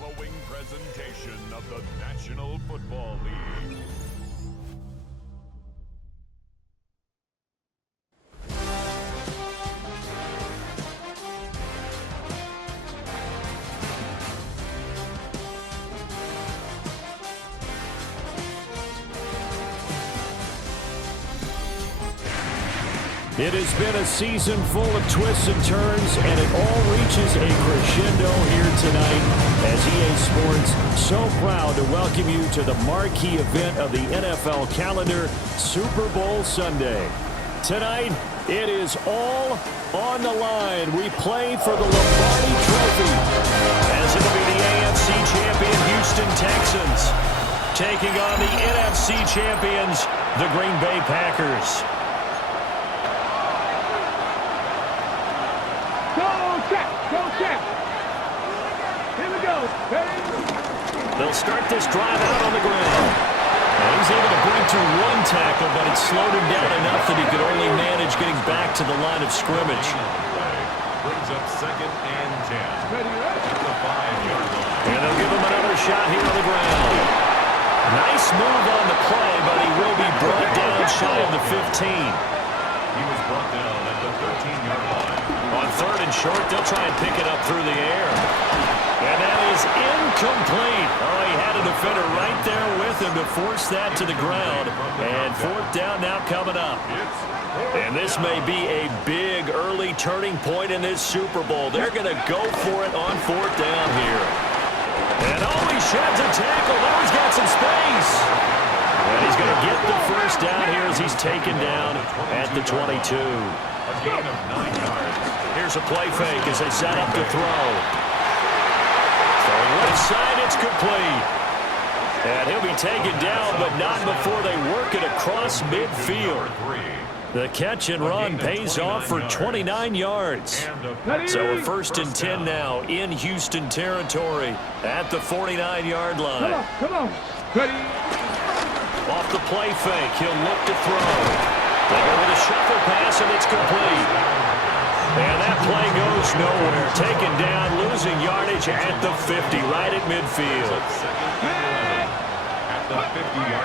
following presentation of the National Football League. It has been a season full of twists and turns, and it all reaches a crescendo here tonight as EA Sports so proud to welcome you to the marquee event of the NFL calendar, Super Bowl Sunday. Tonight, it is all on the line. We play for the Lombardi Trophy, as it'll be the AFC champion Houston Texans taking on the NFC champions, the Green Bay Packers. They'll start this drive out on the ground. And he's able to break through one tackle, but it slowed him down enough that he could only manage getting back to the line of scrimmage. Brings up 2nd and 10. At the 5-yard line. And they'll give him another shot here on the ground. Nice move on the play, but he will be brought down shy of the 15. He was brought down at the 13-yard line. On 3rd and short, they'll try and pick it up through the air. And that is incomplete. Oh, he had a defender right there with him to force that to the ground. And 4th down now coming up. And this may be a big early turning point in this Super Bowl. They're going to go for it on 4th down here. And oh, he sheds a tackle. Now he's got some space. And he's going to get the 1st down here as he's taken down at the 22. A gain of 9 yards. Here's a play fake as they set up to throw. Left side, it's complete. And he'll be taken down, but not before they work it across midfield. The catch and run pays off for 29 yards. So a 1st and 10 now in Houston territory at the 49-yard line. Come on. Ready? Off the play fake, he'll look to throw. They go with a shuffle pass, and it's complete. And that play goes nowhere. Taken down, losing yardage at the 50, right at midfield.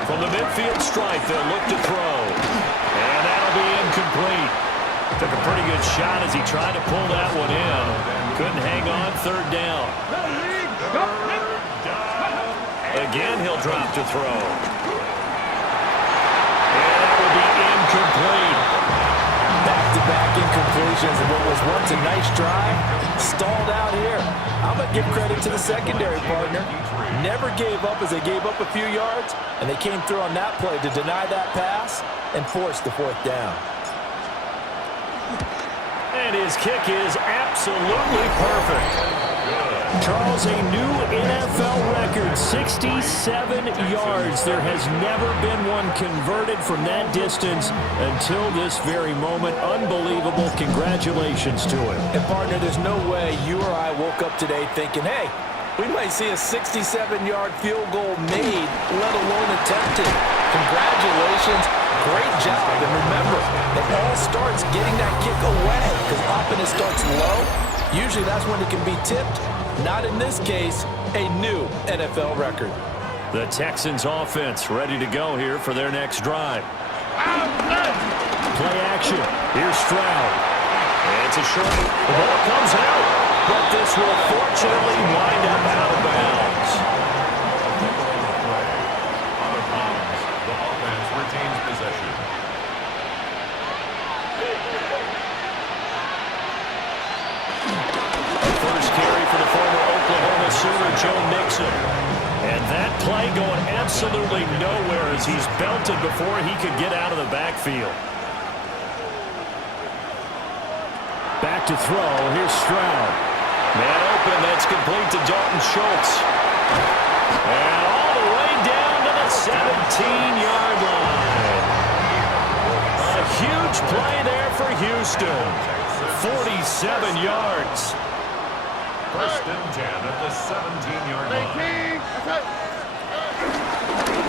From the midfield stripe, they'll look to throw. And that'll be incomplete. Took a pretty good shot as he tried to pull that one in. Couldn't hang on, 3rd down. Again, he'll drop to throw. And that will be incomplete. Back-to-back incompletions and what was once a nice drive stalled out here. I'm going to give credit to the secondary partner. Never gave up as they gave up a few yards, and they came through on that play to deny that pass and force the 4th down. And his kick is absolutely perfect. Charles, a new NFL record, 67 yards. There has never been one converted from that distance until this very moment. Unbelievable. Congratulations to him. And, partner, there's no way you or I woke up today thinking, hey, we might see a 67-yard field goal made, let alone attempted. Congratulations. Great job. And remember, it all starts getting that kick away because often it starts low. Usually that's when it can be tipped. Not in this case, a new NFL record. The Texans offense ready to go here for their next drive. Play action. Here's Stroud. And it's a short. The ball comes out, but this will fortunately wind up out of bounds. The offense retains possession. First carry for the former Oklahoma Sooner, Joe Mixon. And that play going absolutely nowhere as he's belted before he could get out of the backfield. Back to throw. Here's Stroud. Man open. That's complete to Dalton Schultz. And all the way down to the 17-yard line. A huge play there for Houston. 47 yards. 1st and 10 at the 17-yard line.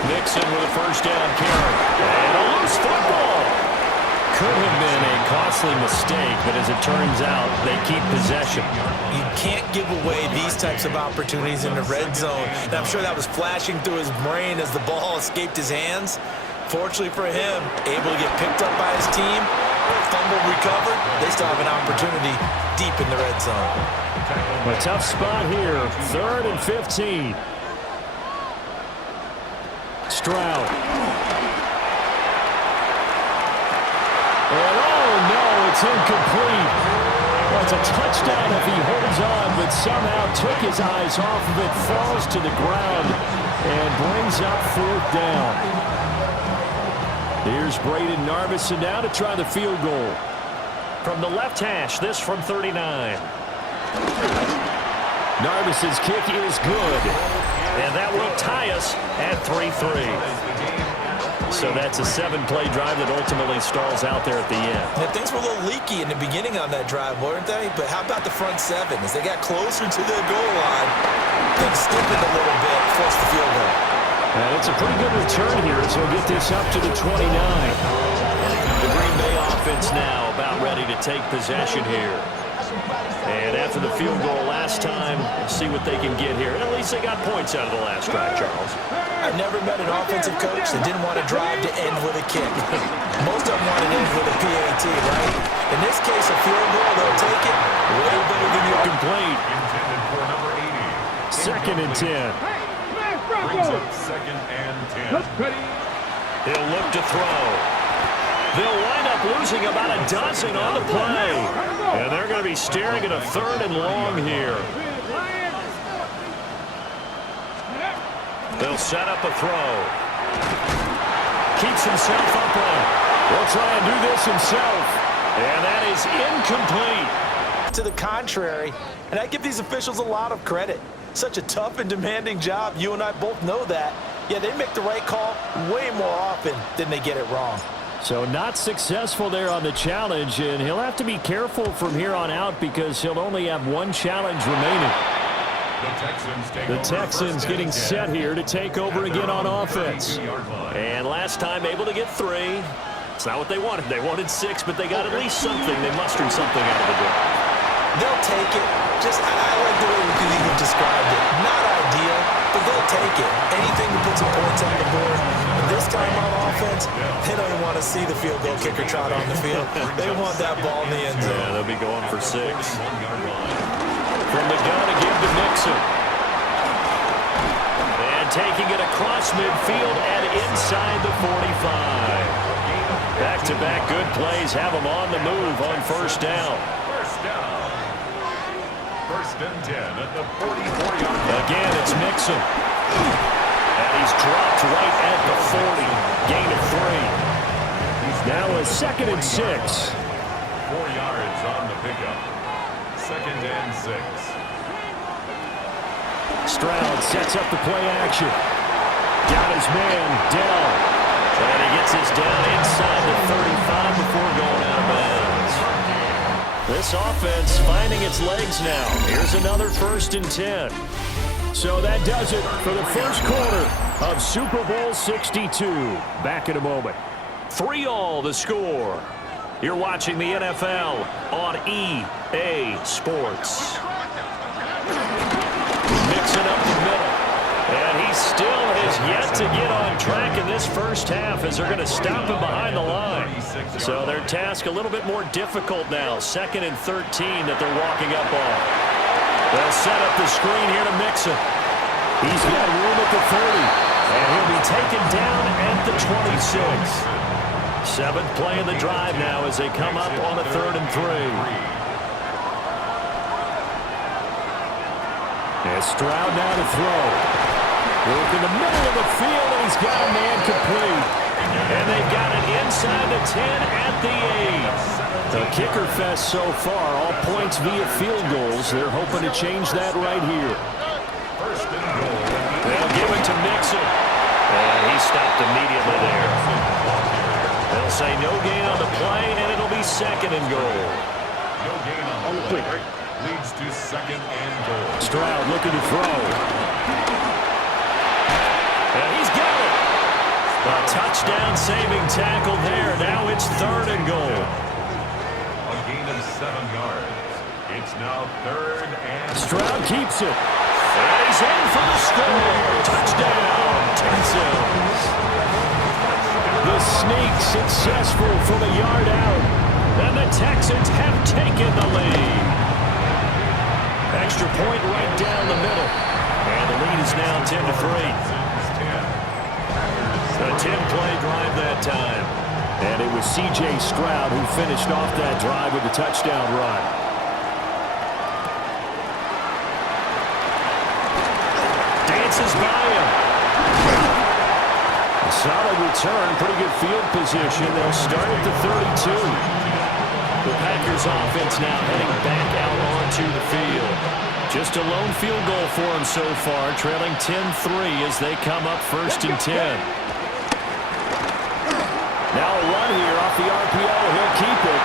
Mixon with a 1st down carry. And a loose football. could have been a costly mistake, but as it turns out, they keep possession. You can't give away these types of opportunities in the red zone. And I'm sure that was flashing through his brain as the ball escaped his hands. Fortunately for him, able to get picked up by his team, fumble recovered. They still have an opportunity deep in the red zone. A tough spot here, 3rd and 15. Stroud. And oh no, it's incomplete. Well, it's a touchdown if he holds on, but somehow took his eyes off of it, falls to the ground, and brings up 4th down. Here's Braden Narbison now to try the field goal. From the left hash, this from 39. Narbison's kick is good. And that will tie us at 3-3. So that's a 7-play drive that ultimately stalls out there at the end. Now, things were a little leaky in the beginning on that drive, weren't they? But how about the front 7? As they got closer to the goal line, things stiffened a little bit, forced the field goal. And it's a pretty good return here as he'll get this up to the 29. The Green Bay offense now about ready to take possession here. And after the field goal last time, see what they can get here. At least they got points out of the last drive, Charles. I've never met an offensive coach that didn't want to drive to end with a kick. Most of them want to end with a PAT, right? In this case, a field goal, they'll take it way better than you. Complete. Intended for number 80. 2nd and 10. Brings up 2nd and 10. He'll look to throw. They'll wind up losing about a dozen on the play. And they're going to be staring at a 3rd and long here. They'll set up a throw. Keeps himself upright. He'll try and do this himself. And that is incomplete. To the contrary, and I give these officials a lot of credit. Such a tough and demanding job. You and I both know that. Yeah, they make the right call way more often than they get it wrong. So not successful there on the challenge, and he'll have to be careful from here on out because he'll only have 1 challenge remaining. The Texans getting set here to take over again on offense. And last time able to get 3. It's not what they wanted. They wanted 6, but they got at least something. They mustered something out of the drive. They'll take it. Just, I like the way you've described it. Not ideal, but they'll take it. Anything to put some points on the board. And this time on offense, they don't even want to see the field goal kicker trot on the field. They want that ball in the end zone. Yeah, they'll be going for 6. From the gun again to Mixon. And taking it across midfield and inside the 45. Back-to-back good plays have them on the move on 1st down. 1st and 10 at the 44-yard line. Again, it's Mixon. And he's dropped right at the 40. Gain of 3. Now a 2nd and 6. 4 yards on the pickup. 2nd and 6. Stroud sets up the play action. Got his man, Dell. And he gets his down inside the 35 before going out of bounds. This offense finding its legs now. Here's another 1st and 10. So that does it for the first quarter of Super Bowl 62. Back in a moment. 3-all the score. You're watching the NFL on EA Sports. Mixing up the middle. And he still has yet to get on track in this first half as they're going to stop him behind the line. So their task a little bit more difficult now. 2nd and 13 that they're walking up on. They'll set up the screen here to Mixon. He's got room at the 30. And he'll be taken down at the 26. 7th play of the drive now as they come up on a 3rd and 3. And Stroud now to throw. Work in the middle of the field, and he's got a man complete. And they've got it inside the 10 at the 8. The kicker fest so far, all points via field goals. They're hoping to change that right here. They'll give it to Mixon. And he stopped immediately there. They'll say no gain on the play, and it'll be 2nd and goal. No gain on the play. Leads to 2nd and goal. Stroud looking to throw. And he's got it. A touchdown-saving tackle there. Now it's 3rd and goal. A gain of 7 yards. It's now 3rd and... Stroud keeps it. And he's in for the score. Touchdown, Texans. The sneak successful from a yard out. And the Texans have taken the lead. Extra point right down the middle. And the lead is now 10-3. A 10-play drive that time. And it was C.J. Stroud who finished off that drive with the touchdown run. Dances by him. A solid return, pretty good field position. They'll start at the 32. The Packers offense now heading back out onto the field. Just a lone field goal for them so far, trailing 10-3 as they come up 1st and 10. Now a run here off the RPO. He'll keep it.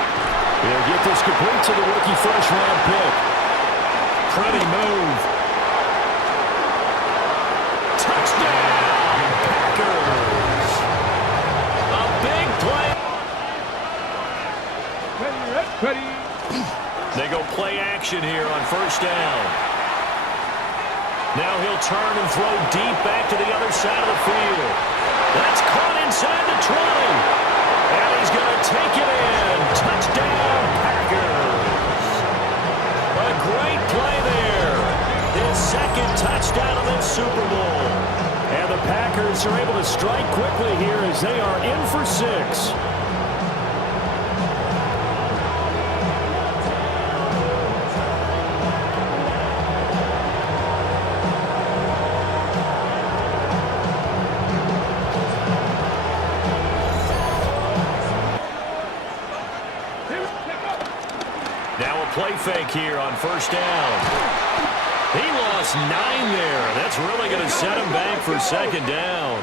He'll get this complete to the rookie first-round pick. Pretty move. Touchdown, Packers. A big play. Ready. They go play action here on 1st down. Now he'll turn and throw deep back to the other side of the field. That's caught inside the 20. And he's going to take it in. Touchdown, Packers. A great play there. His 2nd touchdown of this Super Bowl. And the Packers are able to strike quickly here as they are in for 6. Play fake here on 1st down. He lost 9 there. That's really going to set him back for 2nd down.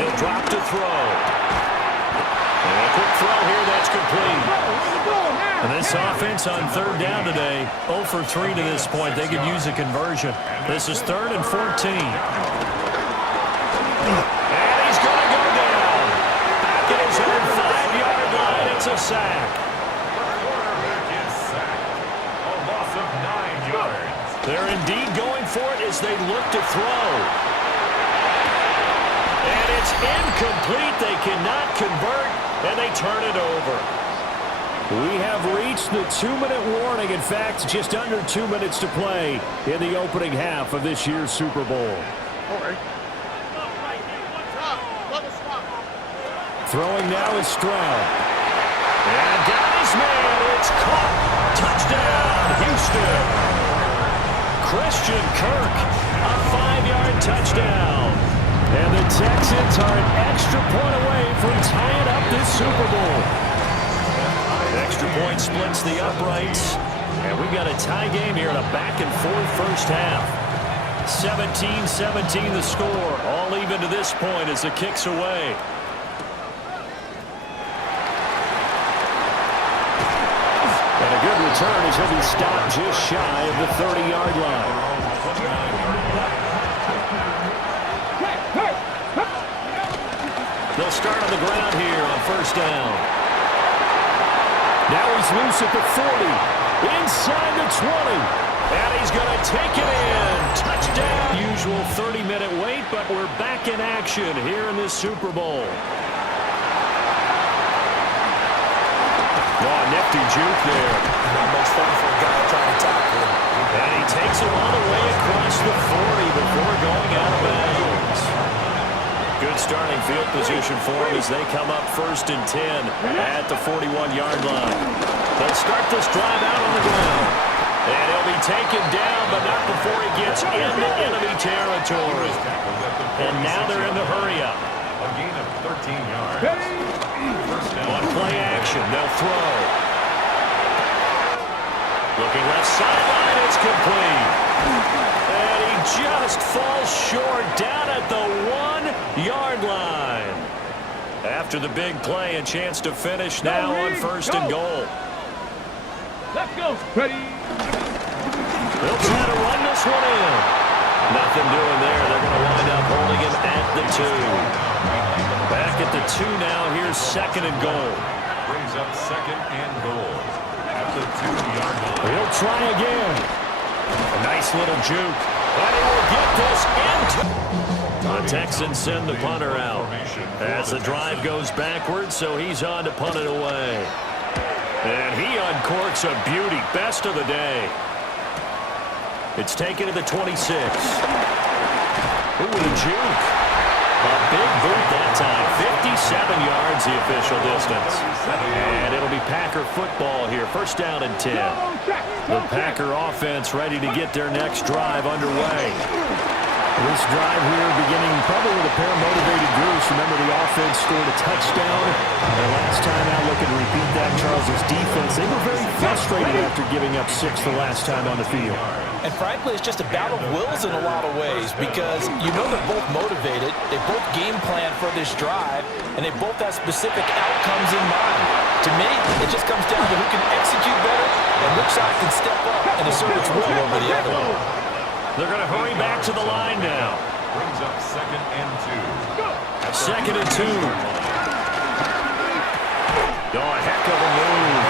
He'll drop to throw. And a quick throw here, that's complete. And this offense on 3rd down today, 0 for 3 to this point. They could use a conversion. This is 3rd and 14. It's a sack. Is sacked. A loss of 9 yards. They're indeed going for it as they look to throw. And it's incomplete. They cannot convert, and they turn it over. We have reached the 2-minute warning. In fact, just under 2 minutes to play in the opening half of this year's Super Bowl. Throwing now is Stroud. And got his man. It's caught. Touchdown, Houston. Christian Kirk, a 5-yard touchdown. And the Texans are an extra point away from tying up this Super Bowl. Extra point splits the uprights. And we've got a tie game here in a back-and-forth first half. 17-17 the score. All even to this point as the kick's away. And a good return as he'll be stopped just shy of the 30-yard line. They'll start on the ground here on 1st down. Now he's loose at the 40, inside the 20, and he's going to take it in. Touchdown. Usual 30-minute wait, but we're back in action here in this Super Bowl. Oh, nifty juke there. Not much fun for a guy trying to tackle him. And he takes it all the way across the 40 before going out of bounds. Good starting field position for him as they come up 1st and 10 at the 41-yard line. They'll start this drive out on the ground. And he'll be taken down, but not before he gets into enemy territory. And now they're in the hurry up. A gain of 13 yards. On play action, they'll throw. Looking left sideline, it's complete. And he just falls short down at the 1-yard line. After the big play, a chance to finish now on 1st and goal. Let's go. Ready. They'll try to run this one in. Nothing doing there. They're going to wind up holding him at the 2. Back at the 2 now. Here's 2nd and goal. Brings up 2nd and goal at the 2-yard line. He'll try again. A nice little juke. And he will get this into. The Texans send the punter out as the drive goes backwards, so he's on to punt it away. And he uncorks a beauty. Best of the day. It's taken to the 26. Ooh, with a juke. A big boot that time. 57 yards the official distance. And it'll be Packer football here. First down and 10. The Packer offense ready to get their next drive underway. This drive here beginning probably with a pair of motivated groups. Remember, the offense scored a touchdown. And last time out, looking to repeat that, Charles' defense, they were very frustrated after giving up 6 the last time on the field. And frankly, it's just a battle of wills in a lot of ways because you know they're both motivated, they both game plan for this drive, and they both have specific outcomes in mind. To me, it just comes down to who can execute better and which side can step up and assert its will over the other. They're going to hurry back to the line now. Brings up 2nd and 2. 2nd and 2. Oh, a heck of a move.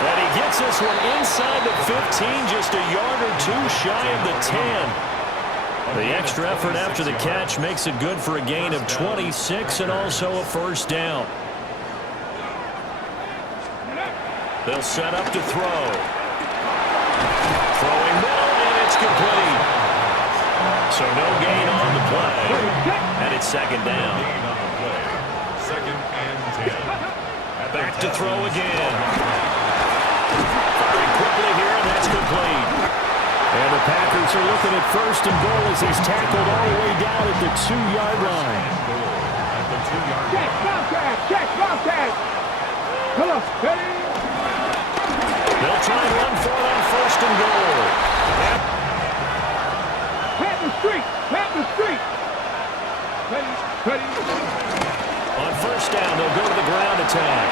And he gets this one inside the 15, just a yard or 2 shy of the 10. The extra effort after the catch makes it good for a gain of 26 and also a first down. They'll set up to throw. Throwing middle, and it's complete. So no gain on the play. And it's 2nd down. Gain on the play. 2nd and 10. Back to throw again. Firing quickly here, and that's complete. And the Packers are looking at 1st and goal as he's tackled all the way down at the 2-yard line. At the 2-yard line. Check, contact. Come on, ready? They'll try and run for it on 1st and goal. Pat the street. Ready. On 1st down, they'll go to the ground attack.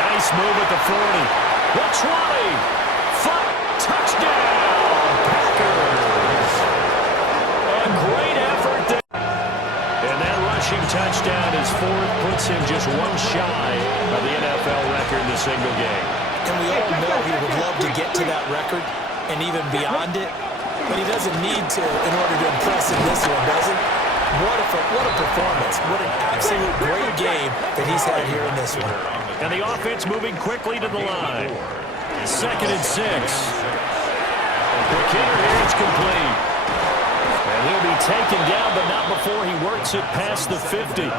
Nice move at the 40. The 20. Touchdown, Packers. A great effort there. And that rushing touchdown is 4th, puts him just 1 shy of the NFL record in a single game. And we all know he would love to get to that record and even beyond it, but he doesn't need to in order to impress in this one, does he? What a performance. What an absolute great game that he's had here in this one. And the offense moving quickly to the line. 2nd and 6. The kicker here is complete. And he'll be taken down, but not before he works it past the 50.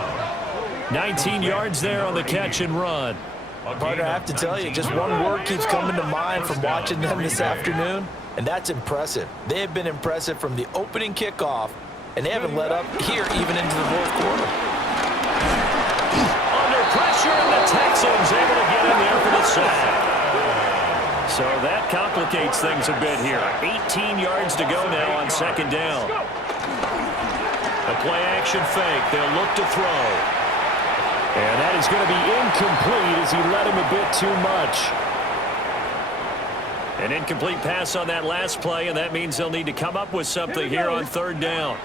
19 yards there on the catch and run. Partner, I have to tell you, just one word keeps coming to mind from watching them this afternoon, and that's impressive. They have been impressive from the opening kickoff, and they haven't let up here even into the 4th quarter. Under pressure, and the Texans able to get in there for the sack. So that complicates things a bit here. 18 yards to go now on 2nd down. A play-action fake. They'll look to throw. And that is going to be incomplete as he led him a bit too much. An incomplete pass on that last play, and that means they'll need to come up with something here on 3rd down.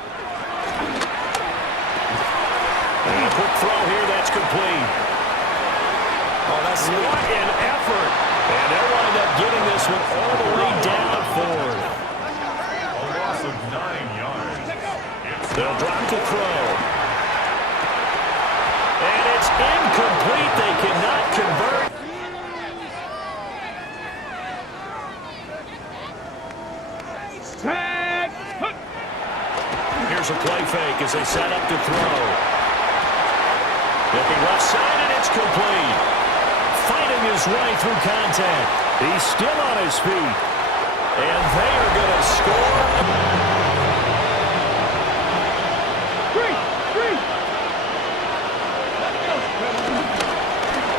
And a quick throw here, that's complete. Oh, that's What an effort. And they'll wind up getting this one all the way down 4th. A loss of 9 yards. They'll drop to throw. And it's incomplete. They cannot convert. Here's a play fake as they set up to throw. Looking left side, and it's complete. Fighting his way through contact. He's still on his feet. And they are going to score.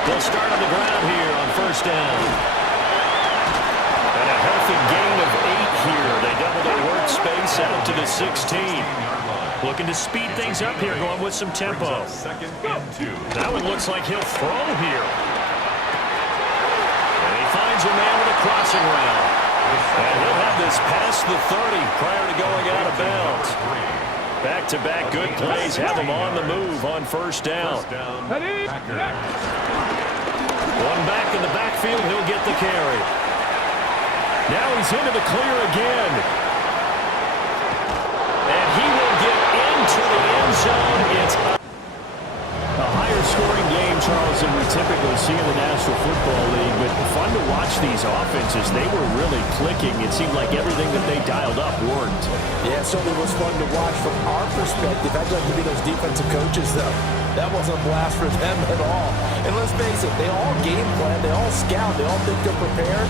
They'll start on the ground here on 1st down. And a healthy gain of 8 here. They double their workspace out to the 16. Looking to speed things up here, going with some tempo. 2nd and 2. That one looks like he'll throw here. And he finds a man with a crossing route. And he'll have this past the 30 prior to going out of bounds. Back-to-back good plays have him on the move on first down. Ready? One back in the backfield, he'll get the carry. Now he's into the clear again. And he will get into the end zone. It's a higher scoring game, Charles, than we typically see in the National Football League. But fun to watch these offenses. They were really clicking. It seemed like everything that they dialed up worked. Yeah, it certainly was fun to watch from our perspective. I'd like to be those defensive coaches, though. That wasn't a blast for them at all. And let's face it, they all game plan, they all scout, they all think they're prepared.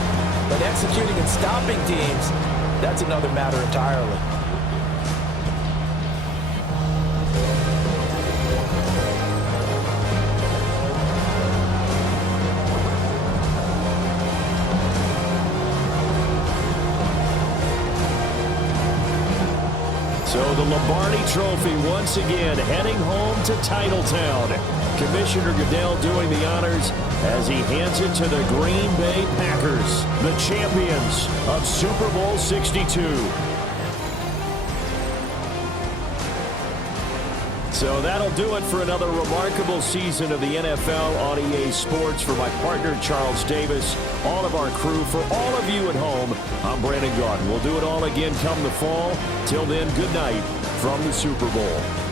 But executing and stopping teams, that's another matter entirely. So the Lombardi Trophy once again heading home to Titletown. Commissioner Goodell doing the honors as he hands it to the Green Bay Packers, the champions of Super Bowl 62. So that'll do it for another remarkable season of the NFL on EA Sports. For my partner, Charles Davis, all of our crew, for all of you at home, I'm Brandon Gaudin. We'll do it all again come the fall. Till then, good night from the Super Bowl.